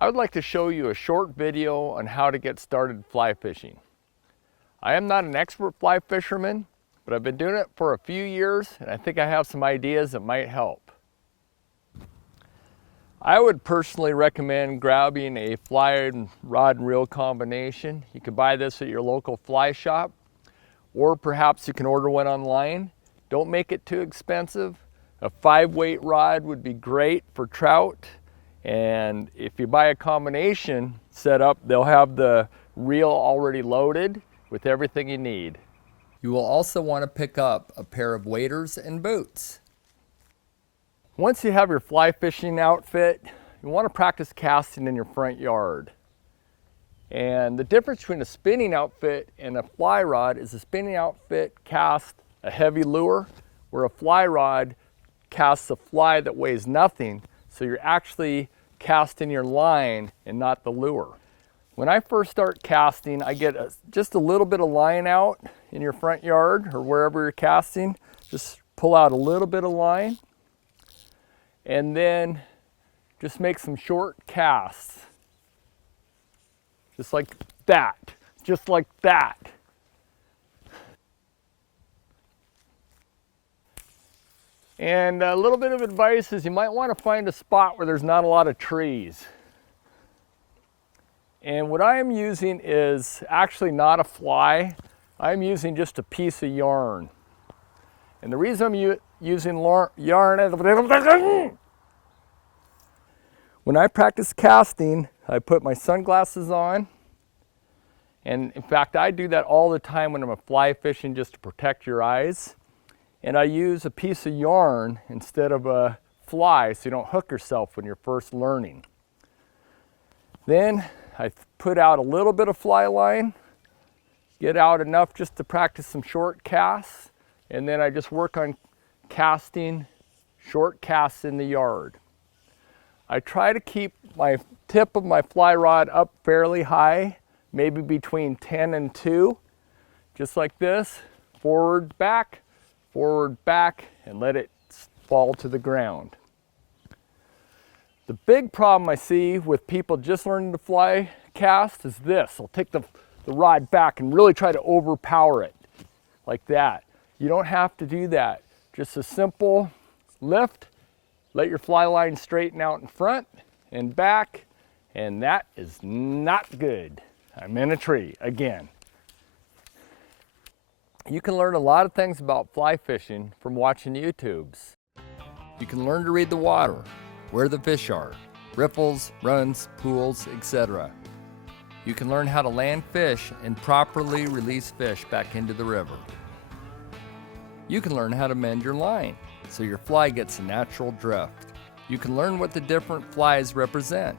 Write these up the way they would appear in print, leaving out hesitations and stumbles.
I would like to show you a short video on how to get started fly fishing. I am not an expert fly fisherman, but I've been doing it for a few years and I think I have some ideas that might help. I would personally recommend grabbing a fly and rod and reel combination. You can buy this at your local fly shop, or perhaps you can order one online. Don't make it too expensive. A 5-weight rod would be great for trout. And if you buy a combination setup, they'll have the reel already loaded with everything you need. You will also want to pick up a pair of waders and boots. Once you have your fly fishing outfit, you want to practice casting in your front yard. And the difference between a spinning outfit and a fly rod is a spinning outfit casts a heavy lure, where a fly rod casts a fly that weighs nothing, so you're actually casting your line and not the lure. When I first start casting, I get just a little bit of line out in your front yard or wherever you're casting. Just pull out a little bit of line and then just make some short casts. Just like that, just like that. And a little bit of advice is you might want to find a spot where there's not a lot of trees. And what I am using is actually not a fly. I'm using just a piece of yarn. And the reason I'm using yarn is when I practice casting, I put my sunglasses on. And in fact, I do that all the time when I'm fly fishing, just to protect your eyes. And I use a piece of yarn instead of a fly so you don't hook yourself when you're first learning. Then I put out a little bit of fly line, get out enough just to practice some short casts, and then I just work on casting short casts in the yard. I try to keep my tip of my fly rod up fairly high, maybe between 10 and 2, just like this, forward, back, and let it fall to the ground. The big problem I see with people just learning to fly cast is this. They'll take the rod back and really try to overpower it like that. You don't have to do that. Just a simple lift, let your fly line straighten out in front and back, and that is not good. I'm in a tree again. You can learn a lot of things about fly fishing from watching YouTubes. You can learn to read the water, where the fish are, riffles, runs, pools, etc. You can learn how to land fish and properly release fish back into the river. You can learn how to mend your line so your fly gets a natural drift. You can learn what the different flies represent.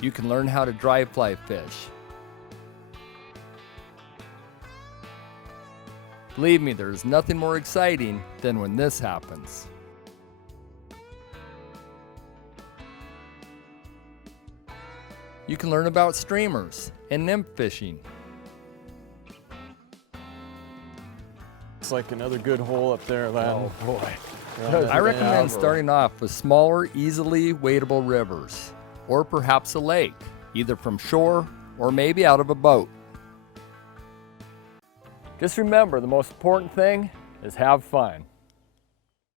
You can learn how to dry fly fish. Believe me, there is nothing more exciting than when this happens. You can learn about streamers and nymph fishing. It's like another good hole up there, lad. Oh boy. Yeah, I recommend starting off with smaller, easily wadable rivers, or perhaps a lake, either from shore or maybe out of a boat. Just remember, the most important thing is have fun.